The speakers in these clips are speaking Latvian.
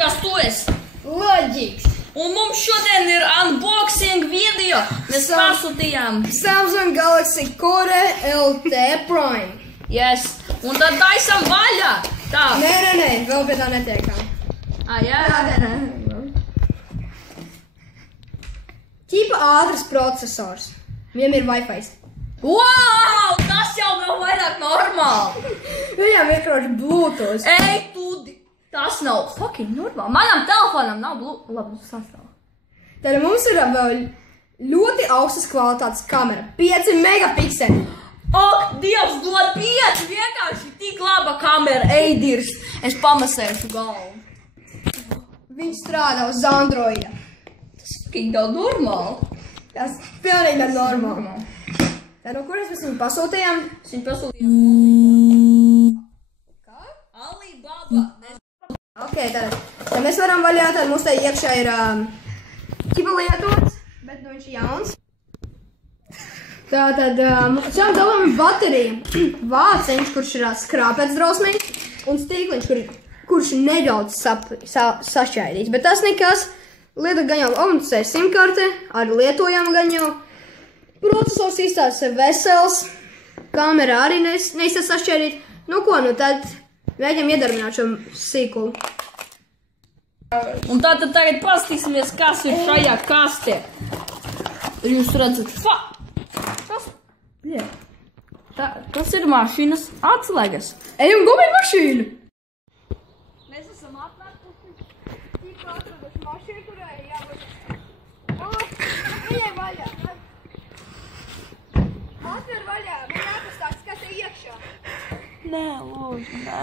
kas tu esi? Loģiks. Un mums šodien ir unboxing video. Mēs pasūtījām Samsung Galaxy Core LT Prime. Yes. Un tad taisam vaļā. Tā. Nē, vēl pie tā netiekām. Jā. Ķipa ātrs procesors. Viņam ir Wi-Fi. Wow! Tas jau nav vairāk normāli. Viņam ir kroši Bluetooth. Ej, tu... Tas nav fucking normāli. Manam telefonam nav Bluetooth. Labi, sastāv. Tad mums ir vēl ļoti augstas kvalitātes kamera. 5 megapikseli. Ak, Dievs dod 5! Vienkārši tik laba kamera. Ej, dirst. Es pamasēšu galvu. Viņš strādā uz Androida. Tas fucking nav normāli. Tas pilnīgi nav normāli. Tad no kuras mēs viņu pasūtījām? Es viņu pasūtījām. Kā? Alibaba. Ok, tad mēs varam vaļā, tad mums te iekšā ir ķipa lietots, bet nu viņš ir jauns. Tātad šām galvam ir baterija, vāciņš, kurš ir skrāpēts drausmīgi, un stīkliņš, kurš ir nedaudz sašķaidīts. Bet tas nekas, lieta gan jau omnicē simkarte, ar lietojamu gan jau. Procesors izstāsta vesels, kamera arī neizstāsta sašķaidīt. Nu ko, nu tad mēģinām iedarbināt šo sīkulu. Un tātad tagad paskatīsimies, kas ir šajā kastē. Jūs redzat, tas ir mašīnas atslēgas. Ejam gumēt mašīnu! Mēs esam atnākuši. Tikko atraduši mašīnu, kurai ir jābūt. Ejai vaļā! Atver vaļā, man jāpastāst, kas ir iekšā. Nē, lūdzu, nē.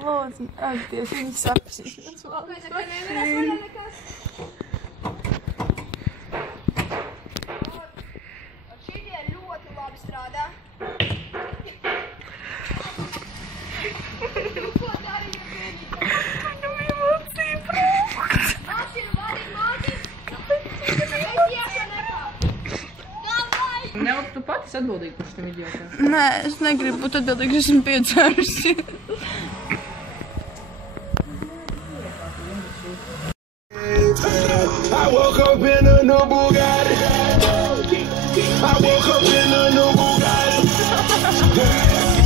Lūdzu, ak, Dievs, viņi sapsīs. Nevarēs vaļā nekas. Šitie ļoti labi strādā. Ko darīja vienīgi? Viņam emocija braukt. Mašīnu vadīt mācīt. Es iekšā nekā. Davai! Nav tu pati atbildīgi par šim idiotam. Nē, es negribu būt atbildīgi, esmu piedzērusi. I woke up in a new Bugatti. I woke up in a new Bugatti.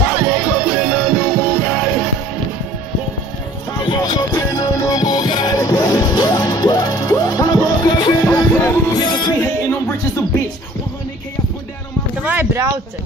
I woke up in a new Bugatti. I woke up in a new Bugatti. I woke up in a new Bugatti. Niggas be hating, I'm rich as a bitch. 100K I put that on my Давай, brauciet.